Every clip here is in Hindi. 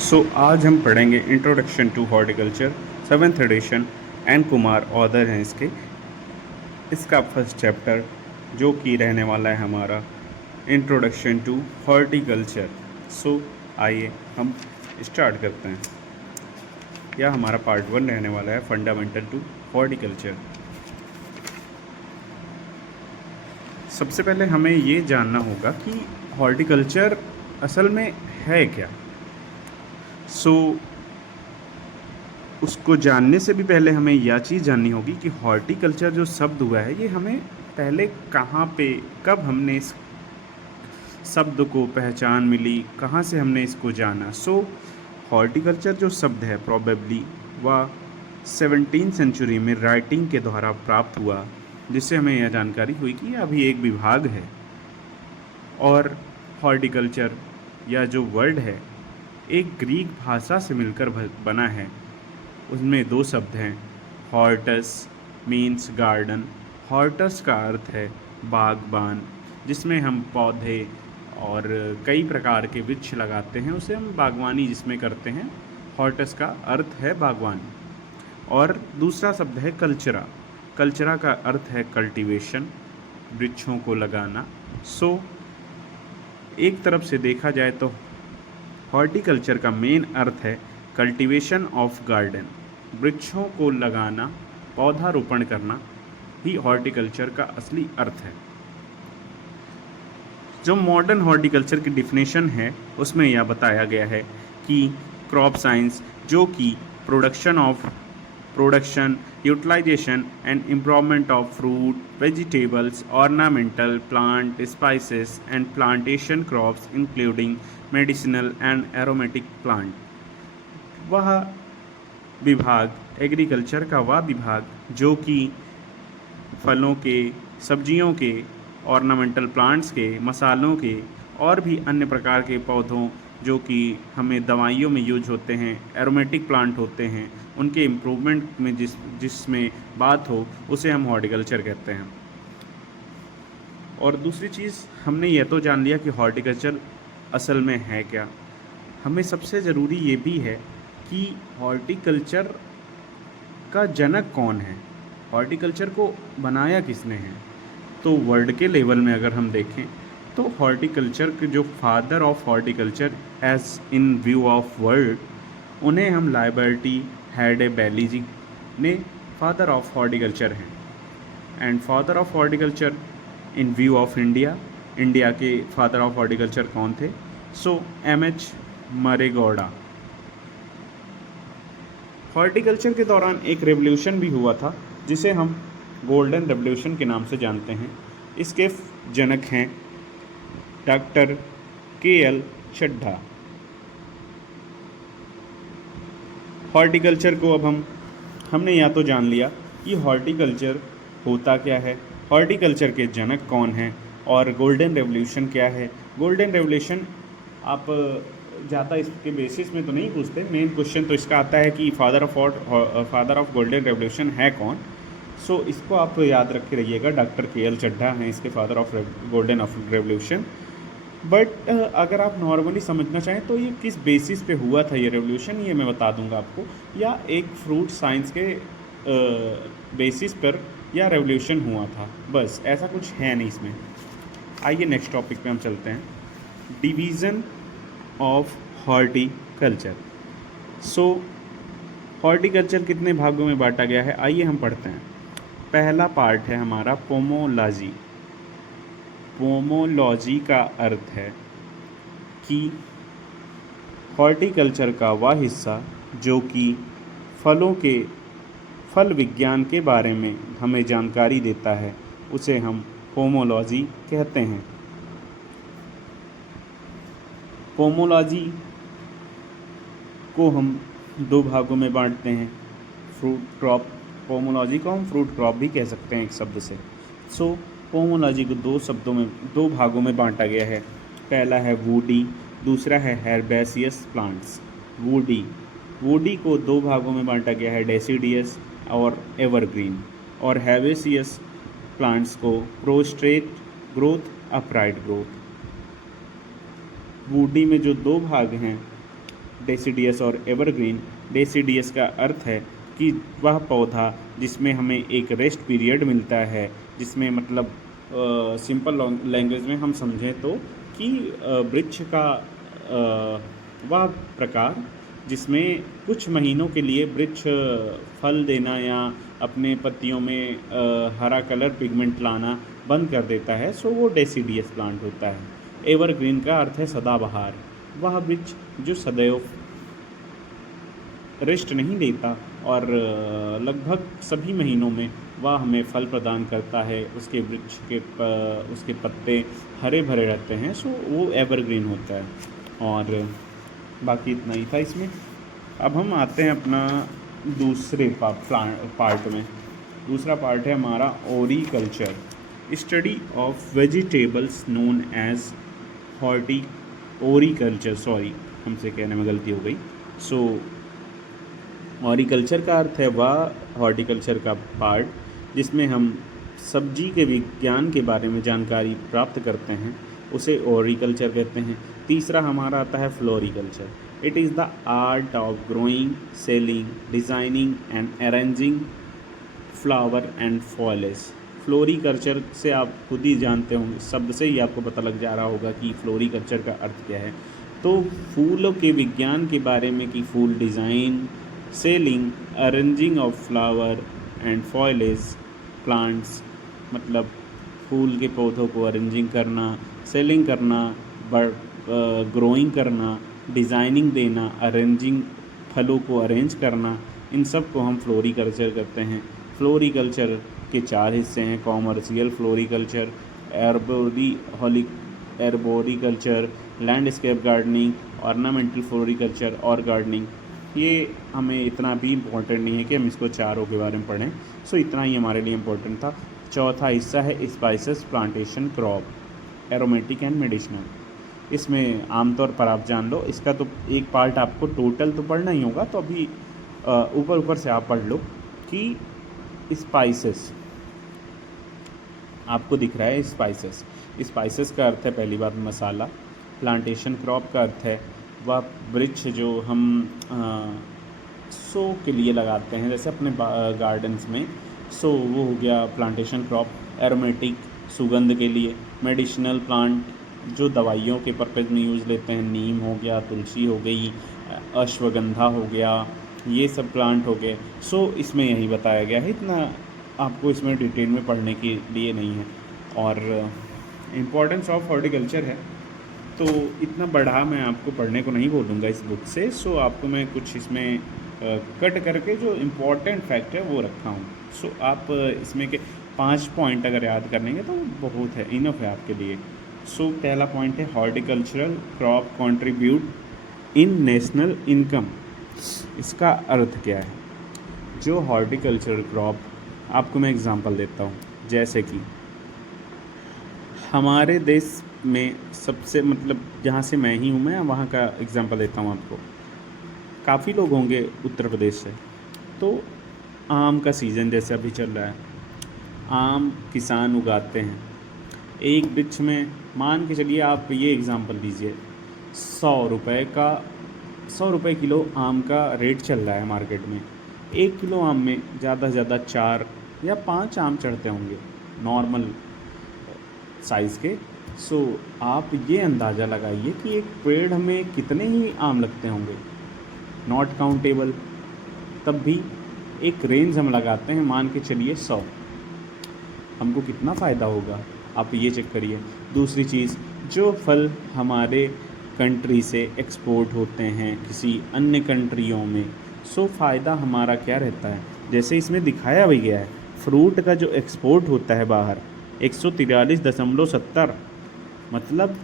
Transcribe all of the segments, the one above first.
आज हम पढ़ेंगे introduction to horticulture 7th edition. N Kumar author हैं इसका फर्स्ट चैप्टर जो कि रहने वाला है हमारा इंट्रोडक्शन टू हॉर्टिकल्चर। आइए हम स्टार्ट करते हैं। यह हमारा पार्ट 1 रहने वाला है, फंडामेंटल टू हॉर्टिकल्चर। सबसे पहले हमें ये जानना होगा कि हॉर्टिकल्चर असल में है क्या। उसको जानने से भी पहले हमें यह चीज़ जाननी होगी कि हॉर्टिकल्चर जो शब्द हुआ है ये हमें पहले कहाँ पे, कब हमने इस शब्द को पहचान मिली, कहाँ से हमने इसको जाना। हॉर्टिकल्चर जो शब्द है प्रोबेबली वह 17th सेंचुरी में राइटिंग के द्वारा प्राप्त हुआ, जिससे हमें यह जानकारी हुई कि यह अभी एक विभाग है। और हॉर्टिकल्चर या जो वर्ड है एक ग्रीक भाषा से मिलकर बना है। उसमें दो शब्द हैं, हॉर्टस मीन्स गार्डन। हॉर्टस का अर्थ है बागबान, जिसमें हम पौधे और कई प्रकार के वृक्ष लगाते हैं, उसे हम बागवानी जिसमें करते हैं। हॉर्टस का अर्थ है बागवानी। और दूसरा शब्द है कल्चरा। कल्चरा का अर्थ है कल्टीवेशन, वृक्षों को लगाना। एक तरफ से देखा जाए तो हॉर्टिकल्चर का मेन अर्थ है कल्टीवेशन ऑफ गार्डन, वृक्षों को लगाना, पौधारोपण करना ही हॉर्टिकल्चर का असली अर्थ है। जो मॉडर्न हॉर्टिकल्चर की डिफिनेशन है उसमें यह बताया गया है कि क्रॉप साइंस, जो कि production, utilisation and improvement of fruit, vegetables, ornamental plant, spices and plantation crops including medicinal and aromatic plant. वह विभाग, एग्रीकल्चर का वह विभाग जो कि फलों के, सब्जियों के, ऑर्नामेंटल प्लांट्स के, मसालों के और भी अन्य प्रकार के पौधों जो कि हमें दवाइयों में यूज होते हैं, एरोमेटिक प्लांट होते हैं, उनके इम्प्रूवमेंट में जिसमें बात हो उसे हम हॉर्टिकल्चर कहते हैं। और दूसरी चीज़, हमने यह तो जान लिया कि हॉर्टिकल्चर असल में है क्या। हमें सबसे ज़रूरी ये भी है कि हॉर्टिकल्चर का जनक कौन है, हॉर्टिकल्चर को बनाया किसने है। तो वर्ल्ड के लेवल में अगर हम देखें तो हॉर्टिकल्चर के जो father of horticulture as in view of world, उन्हें हम लाइबर्टी हेडे बैली जी ने फादर ऑफ हॉर्टिकल्चर हैं। And father of horticulture in view of India, India के फादर ऑफ हॉर्टिकल्चर कौन थे? MH मरेगौड़ा। हॉर्टिकल्चर के दौरान एक रेवोल्यूशन भी हुआ था जिसे हम गोल्डन रेवोल्यूशन के नाम से जानते हैं। इसके जनक हैं डॉक्टर KL चड्ढा। हॉर्टिकल्चर को अब हमने या तो जान लिया कि हॉर्टिकल्चर होता क्या है, हॉर्टिकल्चर के जनक कौन हैं और गोल्डन रेवोल्यूशन क्या है। गोल्डन रेवोल्यूशन आप ज़्यादा इसके बेसिस में तो नहीं पूछते, मेन क्वेश्चन तो इसका आता है कि फादर ऑफ गोल्डन रेवोल्यूशन है कौन। इसको आप याद रखे रहिएगा, डॉक्टर KL चड्ढा हैं इसके father of golden revolution. But अगर आप नॉर्मली समझना चाहें तो ये किस बेसिस पे हुआ था ये रेवोल्यूशन, ये मैं बता दूंगा आपको, या एक फ्रूट साइंस के बेसिस पर या रेवोल्यूशन हुआ था, बस ऐसा कुछ है नहीं इसमें। आइए नेक्स्ट टॉपिक पे हम चलते हैं, डिवीज़न ऑफ हॉर्टिकल्चर। हॉर्टिकल्चर कितने भागों में बांटा गया है, आइए हम पढ़ते हैं। पहला पार्ट है हमारा पोमोलॉजी। पोमोलॉजी का अर्थ है कि हॉर्टिकल्चर का वह हिस्सा जो कि फल विज्ञान के बारे में हमें जानकारी देता है, उसे हम पोमोलॉजी कहते हैं। पोमोलॉजी को हम दो भागों में बांटते हैं, फ्रूट क्रॉप। पोमोलॉजी को हम फ्रूट क्रॉप भी कह सकते हैं एक शब्द से। पोमोलॉजी को दो भागों में बांटा गया है। पहला है वुडी, दूसरा है हेर्बेसियस प्लांट्स। वुडी को दो भागों में बांटा गया है, डेसिडियस और एवरग्रीन। और हेर्बेसियस प्लांट्स को prostate growth, upright growth. Woody में जो दो भाग हैं डेसिडियस और एवरग्रीन। डेसिडियस का अर्थ है कि वह पौधा जिसमें हमें एक रेस्ट पीरियड मिलता है, जिसमें मतलब सिंपल लैंग्वेज में हम समझें तो कि वृक्ष का वह प्रकार जिसमें कुछ महीनों के लिए वृक्ष फल देना या अपने पत्तियों में हरा कलर पिगमेंट लाना बंद कर देता है, सो वो डेसिडियस प्लांट होता है। एवरग्रीन का अर्थ है सदाबहार, वह वृक्ष जो सदैव रेस्ट नहीं लेता और लगभग सभी महीनों में वह हमें फल प्रदान करता है। उसके वृक्ष के उसके पत्ते हरे भरे रहते हैं, सो वो एवरग्रीन होता है। और बाकी इतना ही था इसमें। अब हम आते हैं अपना दूसरे पार्ट में। दूसरा पार्ट है हमारा olericulture, study of vegetables known as horti olericulture. Sorry, हमसे कहने में गलती हो गई। सो हॉर्टिकल्चर का अर्थ है वह हॉर्टिकल्चर का पार्ट जिसमें हम सब्जी के विज्ञान के बारे में जानकारी प्राप्त करते हैं, उसे ओरिकल्चर कहते हैं। तीसरा हमारा आता है floriculture. It is the art of growing, selling, designing and arranging flower and फॉलेज। Floriculture से आप खुद ही जानते होंगे, शब्द से ही आपको पता लग जा रहा होगा कि फ्लोरिकल्चर का अर्थ क्या है। तो फूलों के विज्ञान के बारे में कि फूल design, selling, arranging of flower and foliage plants, मतलब फूल के पौधों को अरेंजिंग करना, सेलिंग करना, ग्रोइंग करना, डिज़ाइनिंग देना, अरेंजिंग फलों को अरेंज करना, इन सब को हम फ्लोरिकल्चर करते हैं। फ्लोरिकल्चर के 4 हिस्से हैं: commercial floriculture, arboriculture, landscape gardening, ornamental floriculture और गार्डनिंग। ये हमें इतना भी इम्पोर्टेंट नहीं है कि हम इसको चारों के बारे में पढ़ें, सो इतना ही हमारे लिए इम्पोर्टेंट था। चौथा हिस्सा है spices plantation crop, aromatic and medicinal. इसमें आमतौर पर आप जान लो, इसका तो एक पार्ट आपको टोटल तो पढ़ना ही होगा, तो अभी ऊपर ऊपर से आप पढ़ लो कि स्पाइसेस आपको दिख रहा है। स्पाइसेस का अर्थ है पहली बात मसाला। प्लांटेशन क्रॉप का अर्थ है वह वृक्ष जो हम शो के लिए लगाते हैं, जैसे अपने गार्डन्स में, सो वो हो गया प्लांटेशन क्रॉप। एरोमेटिक सुगंध के लिए। मेडिसिनल प्लांट जो दवाइयों के पर्पज़ में यूज़ लेते हैं, नीम हो गया, तुलसी हो गई, अश्वगंधा हो गया, ये सब प्लांट हो गए। सो इसमें यही बताया गया है, इतना आपको इसमें डिटेल में पढ़ने के लिए नहीं है। और इम्पोर्टेंस ऑफ हॉर्टिकल्चर है, तो इतना बढ़ा मैं आपको पढ़ने को नहीं बोलूँगा इस बुक से। सो आपको मैं कुछ इसमें कट करके जो इम्पोर्टेंट फैक्ट है वो रखा हूँ। सो आप इसमें के 5 पॉइंट अगर याद कर लेंगे तो बहुत है, इनफ है आपके लिए। सो पहला पॉइंट है horticultural crop contribute in national income. इसका अर्थ क्या है? जो हॉर्टिकल्चरल क्रॉप, आपको मैं एग्जांपल देता हूँ, जैसे कि हमारे देश में सबसे मतलब जहाँ से मैं ही हूँ, मैं वहाँ का एग्जांपल देता हूँ आपको। काफ़ी लोग होंगे उत्तर प्रदेश से, तो आम का सीज़न जैसे अभी चल रहा है, आम किसान उगाते हैं। एक वृक्ष में मान के चलिए आप ये एग्ज़ाम्पल लीजिए, 100 रुपये किलो आम का रेट चल रहा है मार्केट में। 1 किलो आम में ज़्यादा से ज़्यादा 4 या 5 आम चढ़ते होंगे नॉर्मल साइज़ के। सो आप ये अंदाज़ा लगाइए कि एक पेड़ में कितने ही आम लगते होंगे, नॉट काउंटेबल। तब भी एक रेंज हम लगाते हैं, मान के चलिए 100, हमको कितना फ़ायदा होगा आप ये चेक करिए। दूसरी चीज़, जो फल हमारे कंट्री से एक्सपोर्ट होते हैं किसी अन्य कंट्रियों में, सो फ़ायदा हमारा क्या रहता है? जैसे इसमें दिखाया भी गया है, फ्रूट का जो एक्सपोर्ट होता है बाहर 143.70, मतलब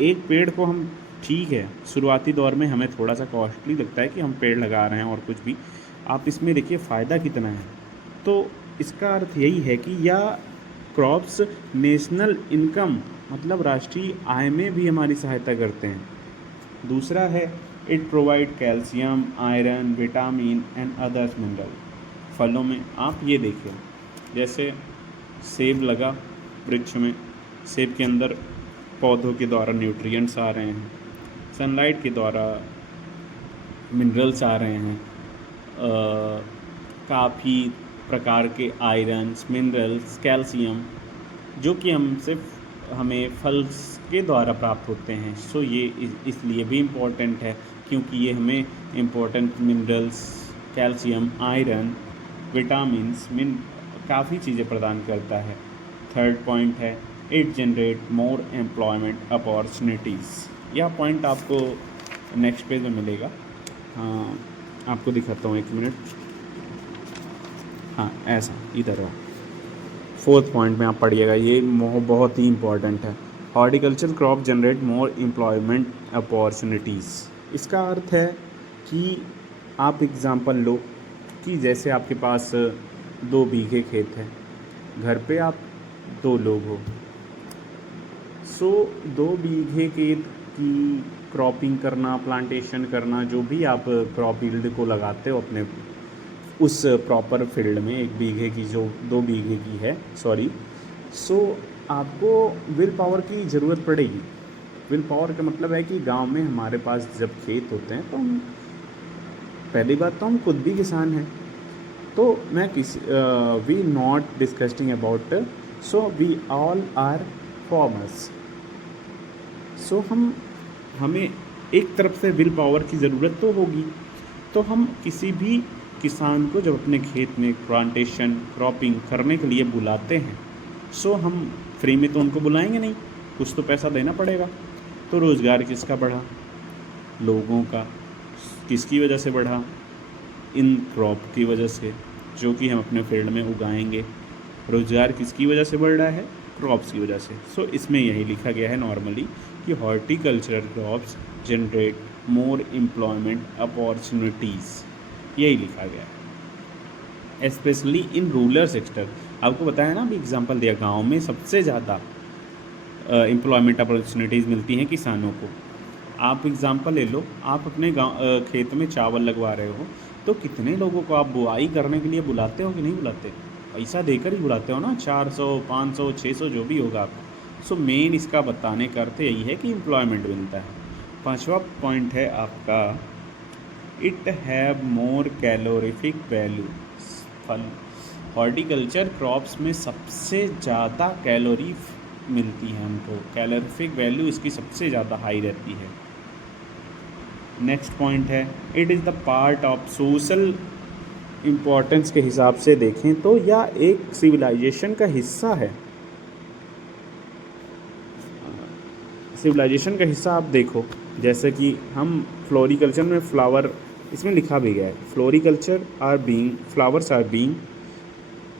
एक पेड़ को हम, ठीक है शुरुआती दौर में हमें थोड़ा सा कॉस्टली लगता है कि हम पेड़ लगा रहे हैं और कुछ भी, आप इसमें देखिए फ़ायदा कितना है। तो इसका अर्थ यही है कि या क्रॉप्स नेशनल इनकम मतलब राष्ट्रीय आय में भी हमारी सहायता करते हैं। दूसरा है it provide calcium, iron, vitamin and others mineral. फलों में आप ये देखिए, जैसे सेब लगा वृक्ष में, सेब के अंदर पौधों के द्वारा न्यूट्रिएंट्स आ रहे हैं, सनलाइट के द्वारा मिनरल्स आ रहे हैं, काफ़ी प्रकार के आयरन्स, मिनरल्स, कैल्शियम, जो कि हम सिर्फ हमें फल के द्वारा प्राप्त होते हैं। सो ये इसलिए भी इम्पोर्टेंट है क्योंकि ये हमें important minerals, calcium, iron, vitamins, काफ़ी चीज़ें प्रदान करता है। थर्ड पॉइंट है it generate more employment opportunities. यह पॉइंट आपको नेक्स्ट पेज में मिलेगा। हाँ, आपको दिखाता हूँ, एक मिनट। हाँ, ऐसा इधर है। फोर्थ पॉइंट में आप पढ़िएगा, ये बहुत ही इम्पॉर्टेंट है। Horticulture crop generate more employment opportunities. इसका अर्थ है कि आप एग्ज़ाम्पल लो कि जैसे आपके पास 2 बीघे खेत है, घर पे आप 2 लोग हो। सो 2 बीघे खेत की क्रॉपिंग करना, प्लांटेशन करना, जो भी आप क्रॉप यील्ड को लगाते हो अपने उस प्रॉपर फील्ड में, 1 बीघे की जो 2 बीघे की है, सो आपको विल पावर की ज़रूरत पड़ेगी। विल पावर का मतलब है कि गांव में हमारे पास जब खेत होते हैं तो हम, पहली बात तो हम खुद भी किसान हैं, तो मैं we not discussing about, so we all are farmers. So हमें एक तरफ से विल पावर की ज़रूरत तो होगी, तो हम किसी भी किसान को जब अपने खेत में प्लांटेशन, क्रॉपिंग करने के लिए बुलाते हैं, सो हम फ्री में तो उनको बुलाएंगे नहीं, कुछ तो पैसा देना पड़ेगा। तो रोज़गार किसका बढ़ा? लोगों का। किसकी वजह से बढ़ा? इन क्रॉप की वजह से, जो कि हम अपने फील्ड में उगाएंगे। रोज़गार किसकी वजह से बढ़ रहा है? क्रॉप्स की वजह से। सो इसमें यही लिखा गया है नॉर्मली कि horticultural crops generate more employment opportunities, यही लिखा गया है, स्पेशली इन रूरल सेक्टर। आपको बताया ना, अभी एग्जांपल दिया, गांव में सबसे ज़्यादा एम्प्लॉयमेंट अपॉर्चुनिटीज़ मिलती हैं किसानों को। आप एग्जांपल ले लो, आप अपने गाँव खेत में चावल लगवा रहे हो, तो कितने लोगों को आप बुआई करने के लिए बुलाते हो कि नहीं बुलाते? पैसा देकर ही बुलाते हो ना, 400, 500, 600 जो भी होगा आपका। सो मेन इसका बताने का अर्थ यही है कि एम्प्लॉयमेंट मिलता है। 5वां पॉइंट है आपका it have more calorific value. फल, हॉर्टिकल्चर क्रॉप्स में सबसे ज़्यादा कैलोरी मिलती है हमको, कैलोरीफिक वैल्यू इसकी सबसे ज़्यादा हाई रहती है। नेक्स्ट पॉइंट है it is the part of social importance के हिसाब से देखें तो यह एक सिविलाइजेशन का हिस्सा है। सिविलाइजेशन का हिस्सा आप देखो, जैसे कि हम फ्लोरिकल्चर में फ्लावर, इसमें लिखा भी गया है, floriculture are being, flowers are being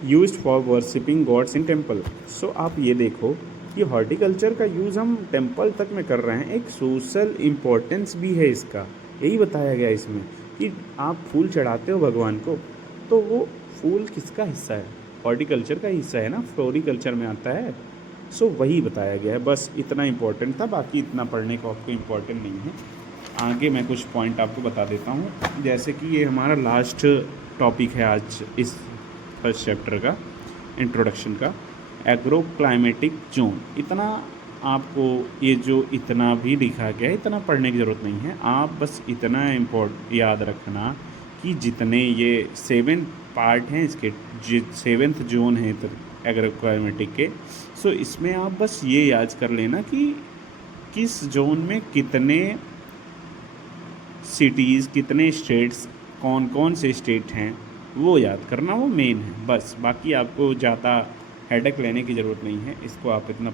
used for worshipping gods in temple. So आप ये देखो कि हॉर्टिकल्चर का यूज़ हम टेम्पल तक में कर रहे हैं, एक सोशल इम्पोर्टेंस भी है इसका। यही बताया गया इसमें कि आप फूल चढ़ाते हो भगवान को, तो वो फूल किसका हिस्सा है? हॉर्टिकल्चर का हिस्सा है ना, फ्लोरिकल्चर में आता है। सो वही बताया गया है, बस इतना इम्पोर्टेंट था, बाकी इतना पढ़ने को आपको इम्पोर्टेंट नहीं है। आगे मैं कुछ पॉइंट आपको बता देता हूँ, जैसे कि ये हमारा लास्ट टॉपिक है आज इस फर्स्ट चैप्टर का, इंट्रोडक्शन का, एग्रो क्लाइमेटिक जोन। इतना आपको, ये जो इतना भी लिखा गया है, इतना पढ़ने की ज़रूरत नहीं है। आप बस इतना याद रखना कि जितने ये 7 पार्ट हैं इसके, 7th जोन है एग्रो क्लाइमेटिक के, सो इसमें आप बस ये याद कर लेना कि किस जोन में कितने सिटीज़, कितने स्टेट्स, कौन कौन से स्टेट हैं, वो याद करना, वो मेन है बस। बाकी आपको ज़्यादा हेडेक लेने की ज़रूरत नहीं है, इसको आप इतना